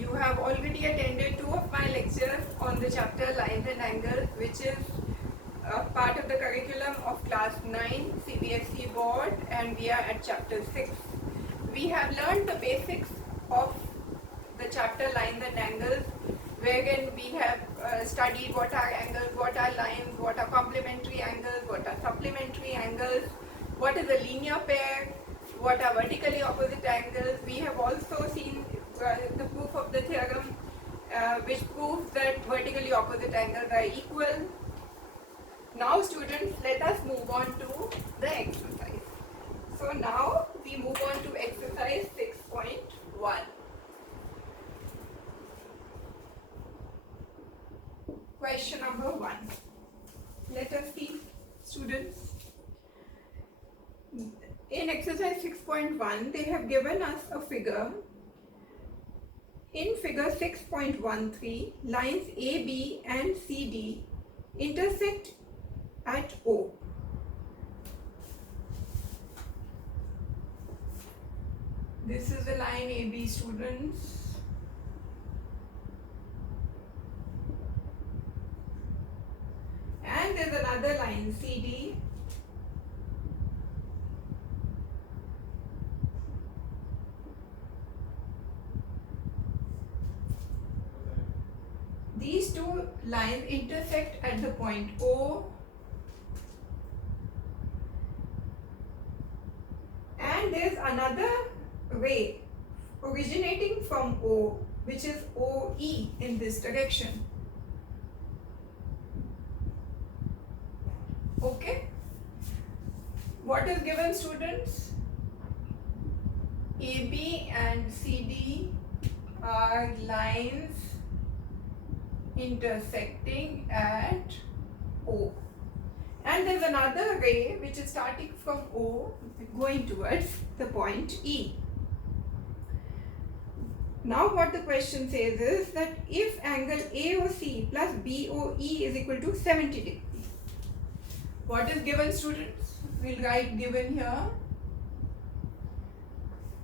You have already attended two of my lectures on the chapter Lines and Angles, which is part of the curriculum of class 9 CBSE board, and we are at chapter 6. We have learned the basics of the chapter Lines and Angles, wherein we have studied what are angles, what are lines, what are complementary angles, what are supplementary angles, what is a linear pair, what are vertically opposite angles. We have also seen the proof of the theorem which proves that vertically opposite angles are equal. Now students, let us move on to the exercise. So now we move on to exercise 6.1. Question number 1. Let us see, students. In exercise 6.1, they have given us a figure. In figure 6.13, lines AB and CD intersect at O. This is the line AB, students. And there's another line CD. These two lines intersect at the point O, and there's another ray originating from O, which is OE in this direction. Okay? What is given, students? AB and CD are lines intersecting at O, and there's another ray which is starting from O going towards the point E. Now what the question says is that if angle AOC plus BOE is equal to 70 degrees. What is given, students? We'll write given here.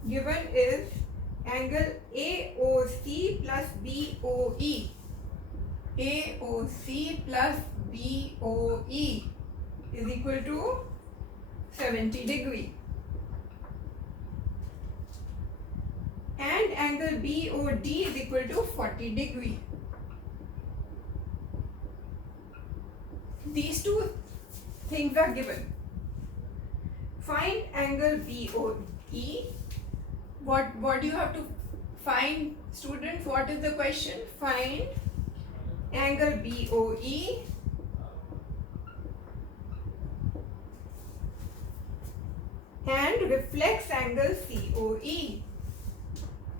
Given is angle AOC plus BOE. AOC plus BOE is equal to 70 degree. And angle BOD is equal to 40 degree. These two things are given. Find angle BOE. What do you have to find, students? What is the question? Find angle BOE and reflex angle COE.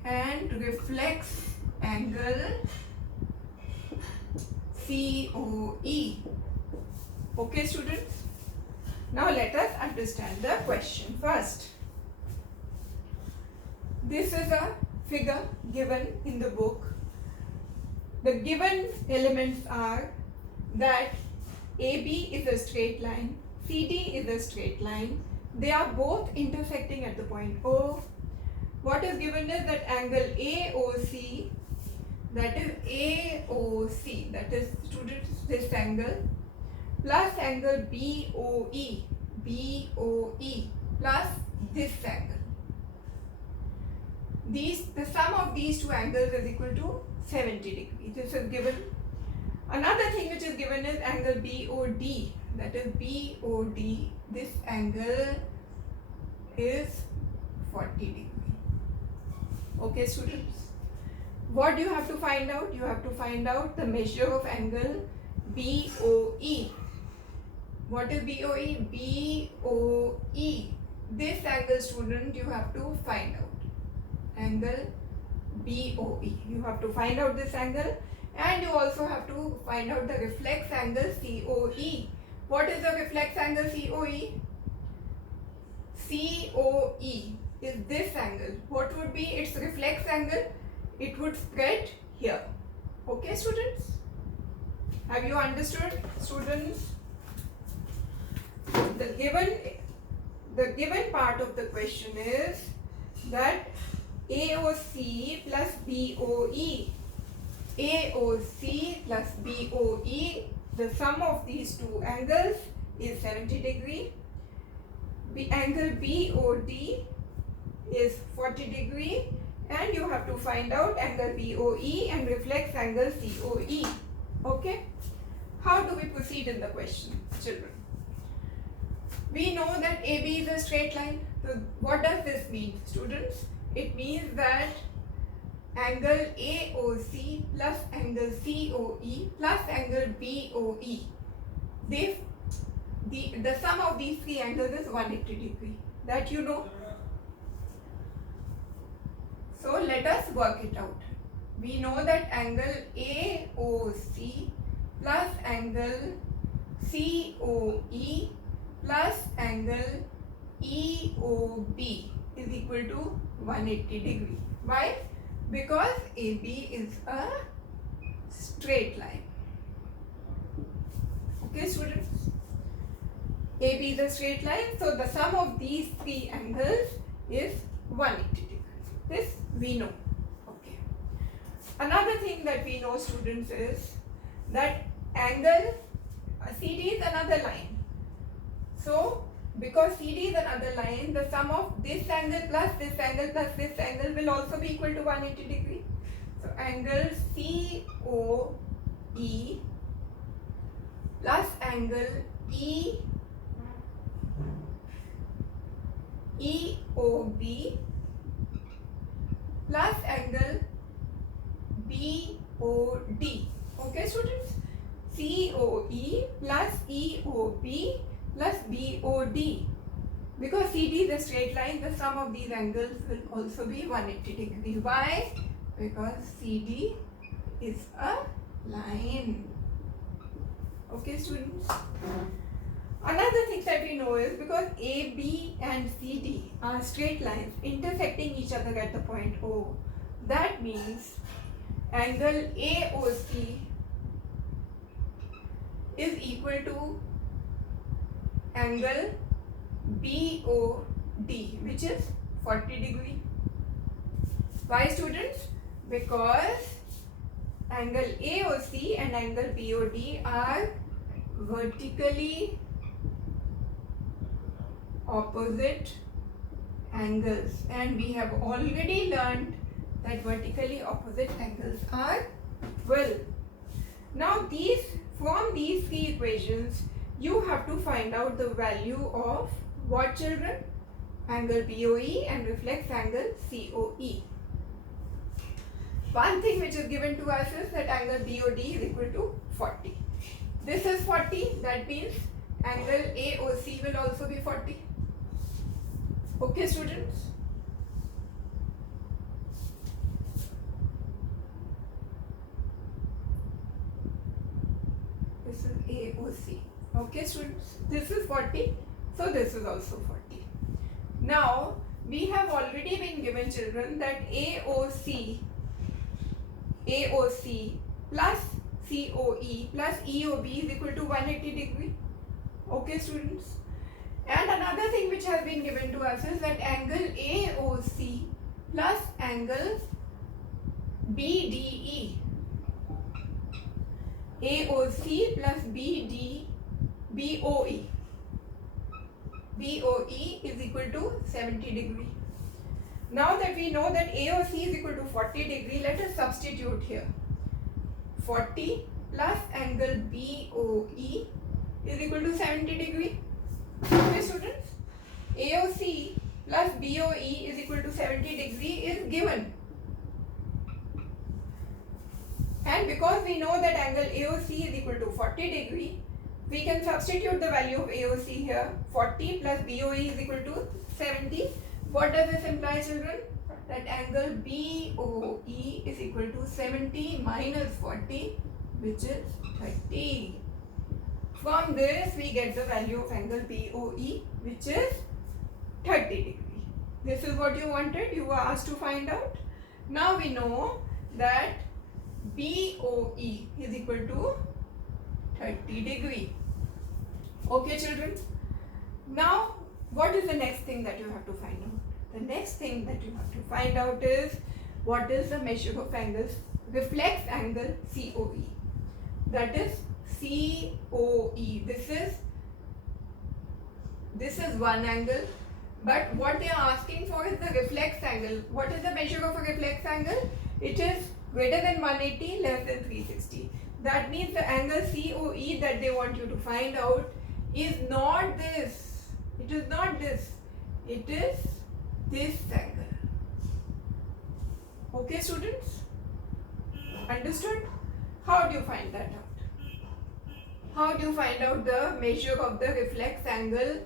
And reflex angle COE. Okay, students? Now let us understand the question first. This is a figure given in the book. The given elements are that AB is a straight line, CD is a straight line. They are both intersecting at the point O. What is given is that angle AOC, that is AOC, that is, students, this angle, plus angle BOE, BOE, plus this angle. The sum of these two angles is equal to 70 degrees. This is given. Another thing which is given is angle BOD, that is BOD. This angle is 40 degrees. Okay, students? What do you have to find out? You have to find out the measure of angle BOE. What is BOE? BOE. This angle, student, you have to find out. Angle BOE. You have to find out this angle, and you also have to find out the reflex angle COE. What is the reflex angle COE? COE is this angle. What would be its reflex angle? It would spread here. Okay, students? Have you understood, students? The given part of the question is that AOC plus BOE. AOC plus BOE, the sum of these two angles is 70 degree. Angle BOD is 40 degree, and you have to find out angle BOE and reflex angle COE. Okay? How do we proceed in the question, children? We know that AB is a straight line. So what does this mean, students? It means that angle AOC plus angle COE plus angle BOE, the sum of these three angles is 180 degree. That you know. So let us work it out. We know that angle AOC plus angle COE plus angle EOB is equal to 180 degree. Why? Because AB is a straight line. Okay, students? AB is a straight line, so the sum of these three angles is 180 degree. This we know. Okay. Another thing that we know, students, is that angle CD is another line. So because CD is another line, the sum of this angle plus this angle plus this angle will also be equal to 180 degree. So angle COE plus angle EOB plus angle BOD. Okay, students? COE plus EOB plus BOD. Because CD is a straight line, the sum of these angles will also be 180 degree. Why? Because CD is a line. Okay, students? Another thing that we know is because AB and CD are straight lines intersecting each other at the point O, that means angle AOC is equal to angle BOD, which is 40 degree. Why, students? Because angle AOC and angle BOD are vertically opposite angles, and we have already learned that vertically opposite angles are well. Now from these three equations you have to find out the value of what, children? Angle BOE and reflex angle COE. One thing which is given to us is that angle BOD is equal to 40. This is 40, that means angle AOC will also be 40. Okay, students? This is AOC. Okay, students? This is 40, so this is also 40. Now, we have already been given, children, that AOC plus COE plus EOB is equal to 180 degree. Okay, students? And another thing which has been given to us is that angle AOC plus angle BDE. AOC plus BOE. BOE is equal to 70 degree. Now that we know that AOC is equal to 40 degree, let us substitute here. 40 plus angle BOE is equal to 70 degree. Okay, students? AOC plus BOE is equal to 70 degree is given. And because we know that angle AOC is equal to 40 degree, we can substitute the value of AOC here. 40 plus BOE is equal to 70. What does this imply, children? That angle BOE is equal to 70 minus 40, which is 30. From this, we get the value of angle BOE, which is 30 degree. This is what you wanted, you were asked to find out. Now we know that BOE is equal to 30 degree. Okay, children? Now, what is the next thing that you have to find out? The next thing that you have to find out is what is the measure of angles, reflex angle COE. That is COE. This is one angle, but what they are asking for is the reflex angle. What is the measure of a reflex angle? It is greater than 180, less than 360. That means the angle COE that they want you to find out is not this. It is not this. It is this angle. Okay, students? Understood? How do you find that out? How do you find out the measure of the reflex angle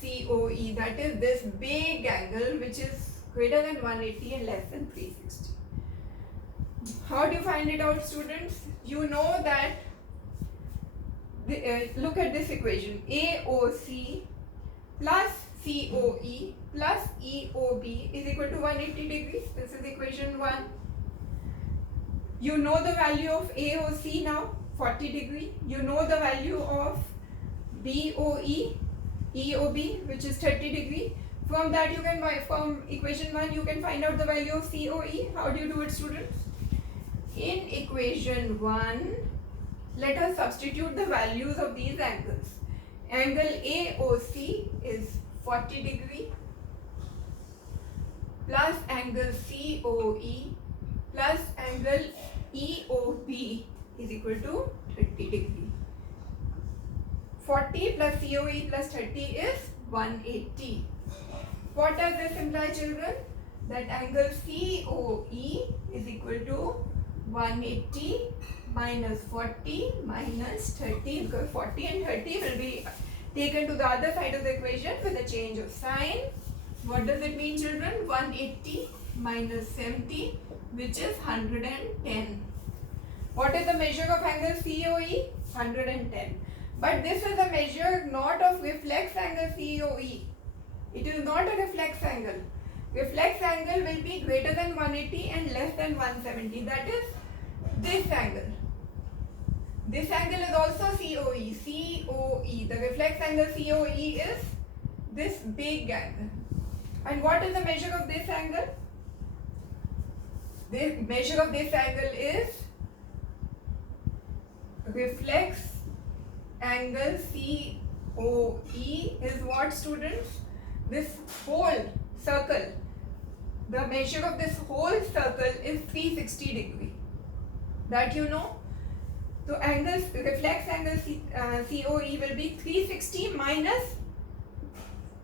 COE? That is this big angle which is greater than 180 and less than 360. How do you find it out, students? You know that, look at this equation. AOC plus COE plus EOB is equal to 180 degrees. This is equation 1. You know the value of AOC now, 40 degree. You know the value of BOE, EOB, which is 30 degree. From that you can, from equation 1, you can find out the value of COE. How do you do it, students? In equation 1, let us substitute the values of these angles. Angle AOC is 40 degree plus angle COE plus angle EOB is equal to 30 degree. 40 plus COE plus 30 is 180. What does this imply, children? That angle COE is equal to 180 minus 40 minus 30, because 40 and 30 will be taken to the other side of the equation with a change of sign. What does it mean, children? 180 minus 70, which is 110. What is the measure of angle COE? 110. But this is a measure not of reflex angle COE. It is not a reflex angle. Reflex angle will be greater than 180 and less than 170. That is this angle. This angle is also COE. COE. The reflex angle COE is this big angle. And what is the measure of this angle? The measure of this angle is reflex angle COE is what, students? This whole circle. The measure of this whole circle is 360 degree. That you know. So angle, reflex angle COE will be 360 minus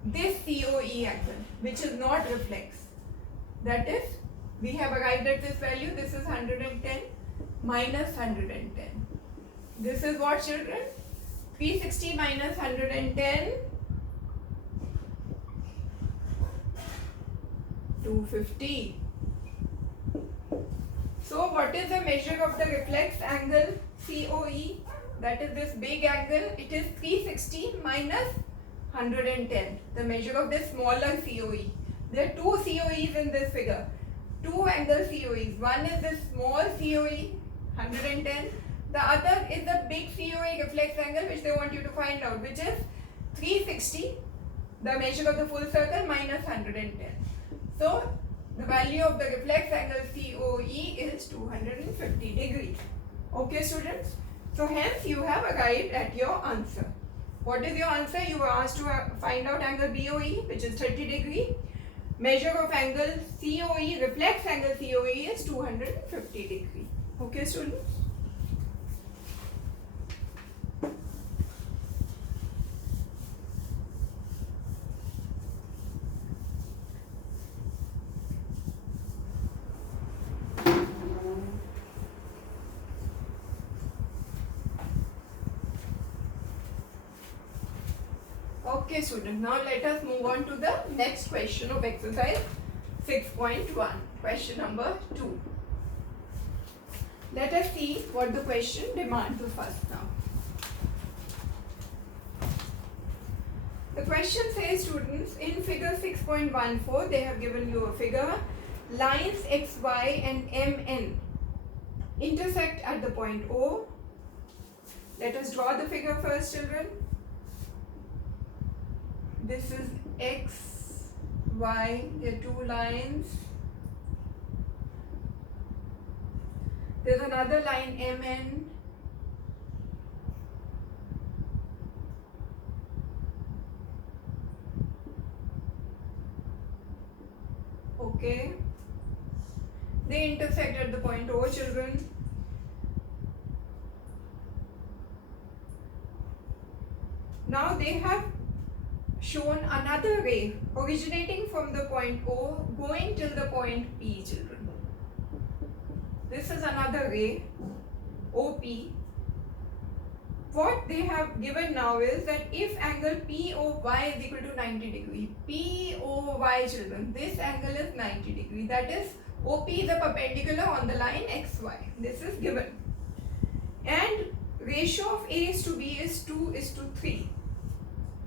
this COE angle, which is not reflex. That is, we have arrived at this value. This is 110 minus 110. This is what, children? 360 minus 110, 250. So what is the measure of the reflex angle COE? That is this big angle. It is 360 minus 110. The measure of this smaller COE. There are two COEs in this figure. Two angle COEs. One is this small COE, 110. The other is the big COE reflex angle, which they want you to find out, which is 360, the measure of the full circle, minus 110. So the value of the reflex angle COE is 250 degrees. Okay, students? So hence you have arrived at your answer. What is your answer? You were asked to find out angle BOE, which is 30 degree. Measure of angle COE, reflex angle COE is 250 degree. Okay, students? Okay, students, now let us move on to the next question of exercise 6.1, question number 2. Let us see what the question demands of us now. The question says, students, in figure 6.14, they have given you a figure. Lines XY and MN intersect at the point O. Let us draw the figure first, children. This is X, y, there are two lines. There's another line mn. Okay. They intersect at the point O, children. Now they have shown another ray originating from the point O going till the point P, children. This is another ray, OP. What they have given now is that if angle POY is equal to 90 degree, POY, children, this angle is 90 degree. That is, OP is a perpendicular on the line XY. This is given. And ratio of A is to B is 2:3.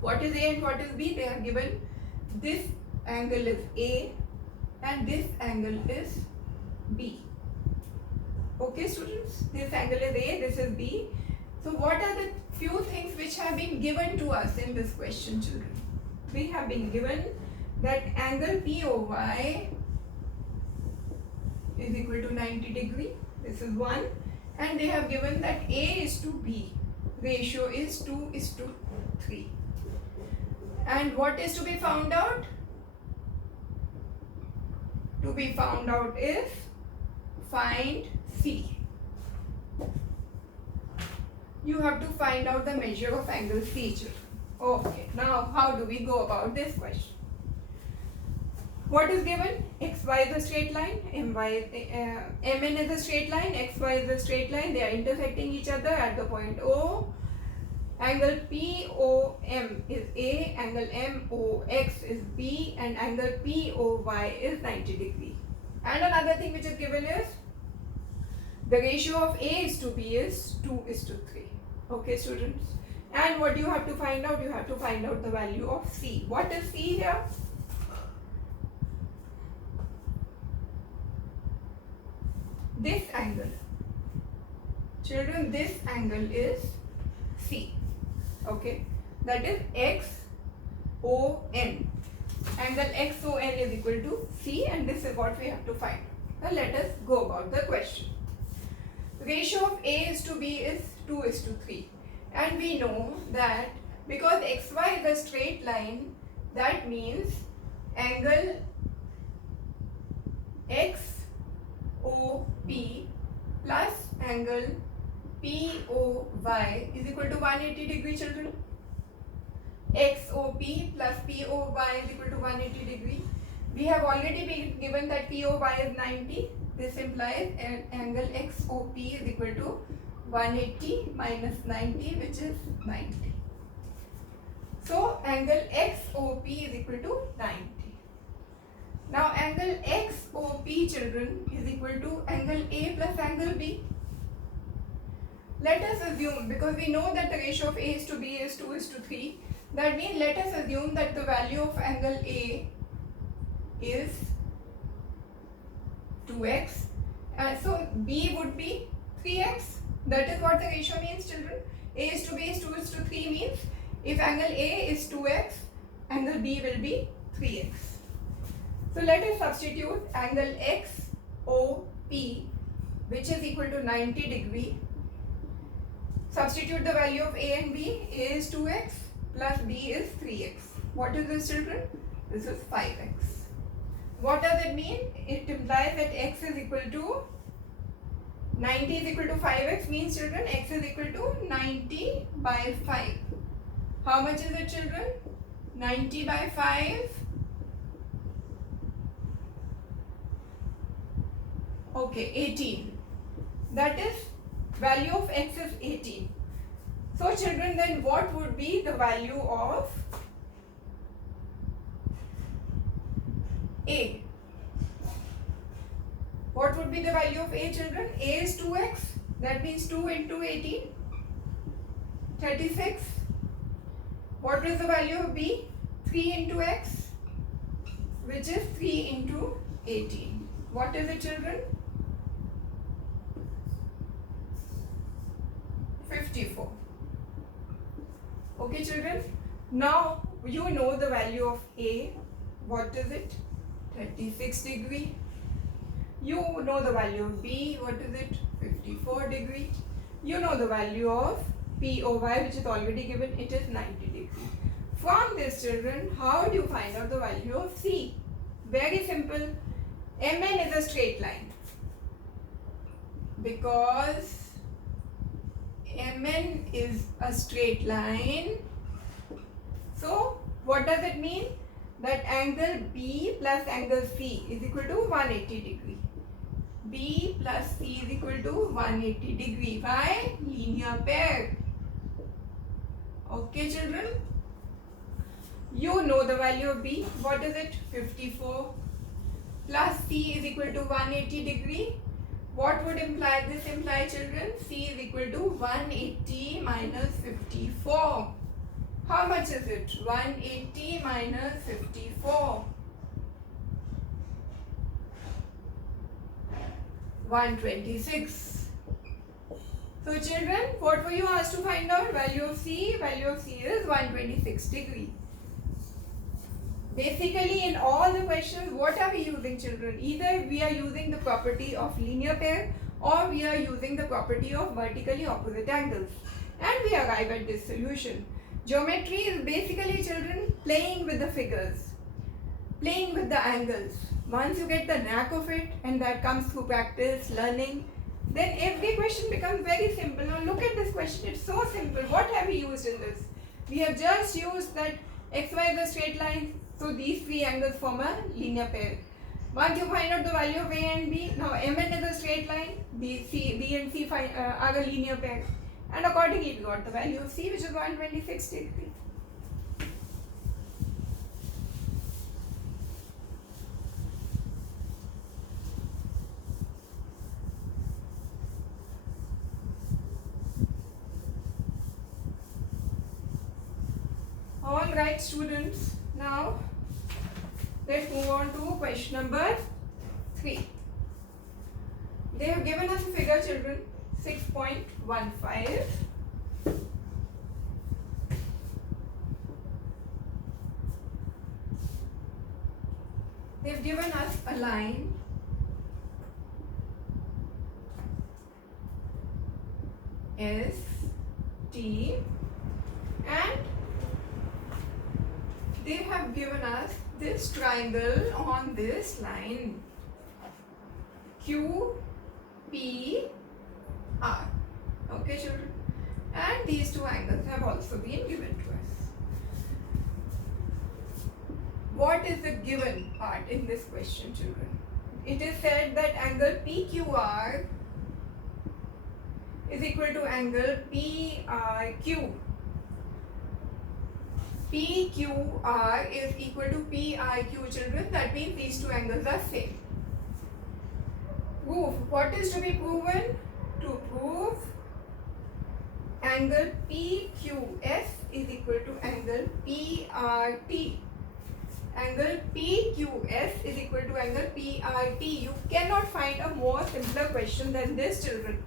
What is A and what is B? They have given this angle is A and this angle is B. Okay, students, this angle is A, this is B. So what are the few things which have been given to us in this question, children? We have been given that angle POY is equal to 90 degree. This is one. And they have given that A is to B. Ratio is 2:3. And what is to be found out? To be found out is find C. You have to find out the measure of angle C, children. Okay, now how do we go about this question? What is given? XY is a straight line, MN is a straight line, XY is a straight line. They are intersecting each other at the point O. Angle POM is A, angle MOX is B, and angle POY is 90 degree. And another thing which is given is the ratio of A is to B is 2:3. Okay, students. And what do you have to find out? You have to find out the value of C. What is C here? This angle. Children, this angle is C. Okay, that is XON. Angle XON is equal to C, and this is what we have to find. Now let us go about the question. Ratio of A is to B is 2:3, and we know that because XY is a straight line, that means angle XOP plus angle POY is equal to 180 degree, children. XOP plus POY is equal to 180 degree. We have already been given that POY is 90. This implies an angle XOP is equal to 180 minus 90, which is 90. So angle XOP is equal to 90. Now angle XOP, children, is equal to angle A plus angle B. Let us assume, because we know that the ratio of A is to B is 2:3, that means let us assume that the value of angle A is 2x, and so B would be 3x. That is what the ratio means, children. A is to B is 2:3 means if angle A is 2x, angle B will be 3x. So let us substitute angle XOP, which is equal to 90 degree. Substitute the value of A and B. A is 2x plus B is 3x. What is this, children? This is 5x. What does it mean? It implies that x is equal to 90 is equal to 5x, means, children, x is equal to 90 by 5. How much is it, children? 90 by 5. Okay, 18. That is, value of x is 18. So, children, then what would be the value of A? What would be the value of A, children? A is 2x. That means 2 into 18. 36. What is the value of B? 3 into x, which is 3 into 18. What is it, children? 54. Okay, children. Now you know the value of A. What is it? 36 degree. You know the value of B. What is it? 54 degree. You know the value of POY, which is already given. It is 90 degree. From this, children, how do you find out the value of C? Very simple. MN is a straight line. Because MN is a straight line. So, what does it mean? That angle B plus angle C is equal to 180 degree. B plus C is equal to 180 degree by linear pair. Okay, children? You know the value of B. What is it? 54 plus C is equal to 180 degree. What would imply this imply, children? C is equal to 180 minus 54. How much is it? 180 minus 54. 126. So children, what were you asked to find out? Value of C. Value of C is 126 degree. Basically, in all the questions, what are we using, children? Either we are using the property of linear pair or we are using the property of vertically opposite angles. And we arrive at this solution. Geometry is basically, children, playing with the figures, playing with the angles. Once you get the knack of it, and that comes through practice, learning, then every question becomes very simple. Now look at this question, it's so simple. What have we used in this? We have just used that XY is a straight line, so these three angles form a linear pair. Once you find out the value of A and B, now MN is a straight line, B and C are a linear pair. And accordingly, we got the value of C, which is 126 degree. Alright, students. Now, let's move on to question number 3. They have given us a figure, children, 6.15. They've given us a line S, T, and they have given us this triangle on this line Q, P, R. Okay, children? And these two angles have also been given to us. What is the given part in this question, children? It is said that angle PQR is equal to angle PRQ. PQR is equal to PRQ, children. That means these two angles are same. Proof. What is to be proven? To prove angle PQS is equal to angle PRT. Angle PQS is equal to angle PRT. You cannot find a more simpler question than this, children.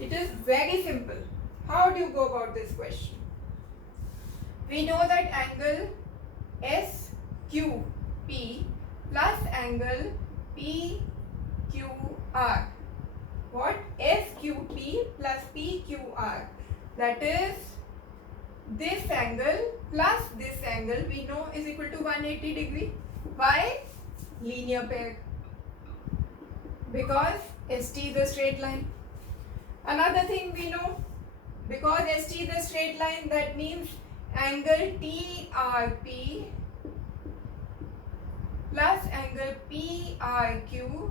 It is very simple. How do you go about this question? We know that angle SQP plus angle PQR. What? SQP plus PQR. That is this angle plus this angle we know is equal to 180 degree. Why? Linear pair. Because ST is a straight line. Another thing we know, because ST is a straight line, that means angle TRP plus angle PRQ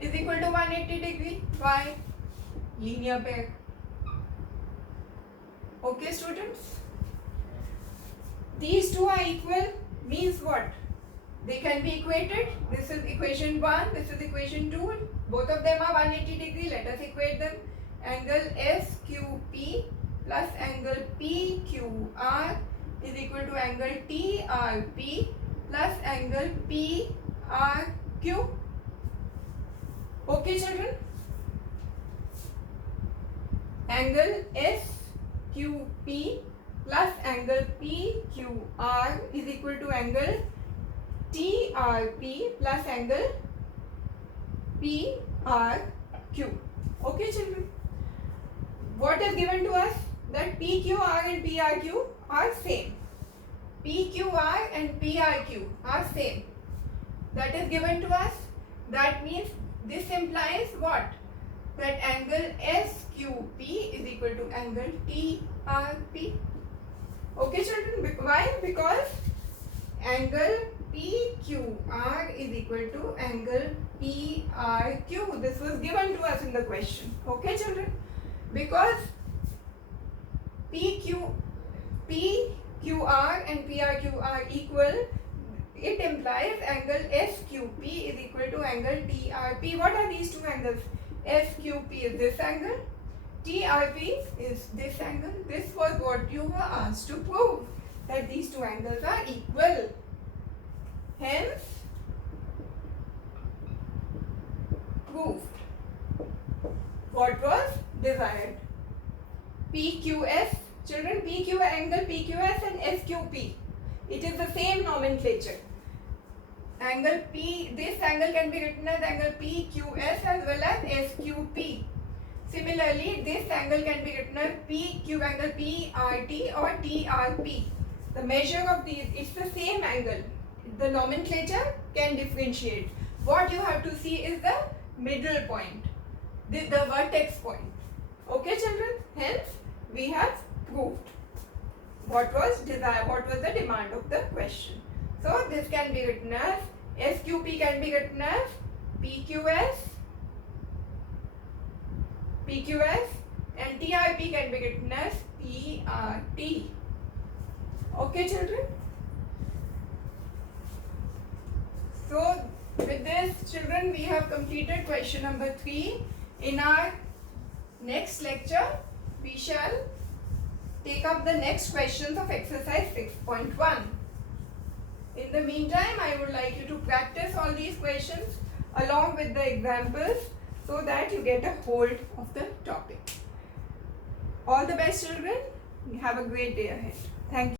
is equal to 180 degree. Why? Linear pair. Okay, students? These two are equal means what? They can be equated. This is equation 1, this is equation 2. Both of them are 180 degree. Let us equate them. Angle SQP plus angle PQR is equal to angle TRP plus angle PRQ. Okay, children? Angle SQP plus angle PQR is equal to angle TRP plus angle PRQ. Okay children, what is given to us? That PQR and PRQ are same. PQR and PRQ are same. That is given to us. That means this implies what? That angle SQP is equal to angle TRP. Okay children, why? Because angle PQR is equal to angle PRQ. This was given to us in the question. Okay children, because PQR and PRQ are equal, it implies angle SQP is equal to angle TRP. What are these two angles? SQP is this angle, TRP is this angle. This was what you were asked to prove, that these two angles are equal. Hence, proved what was desired. PQS, children, PQ angle PQS and SQP, it is the same nomenclature. Angle P, this angle can be written as angle PQS as well as SQP. Similarly, this angle can be written as PQ angle PRT or TRP. The measure of these, it's the same angle. The nomenclature can differentiate. What you have to see is the middle point, the vertex point. Okay children, hence we have proved what was desired, what was the demand of the question. So this can be written as SQP, can be written as PQS, and TRP can be written as PRT. Okay children. So with this children, we have completed question number 3. In our next lecture, we shall take up the next questions of exercise 6.1. In the meantime, I would like you to practice all these questions along with the examples so that you get a hold of the topic. All the best children. Have a great day ahead. Thank you.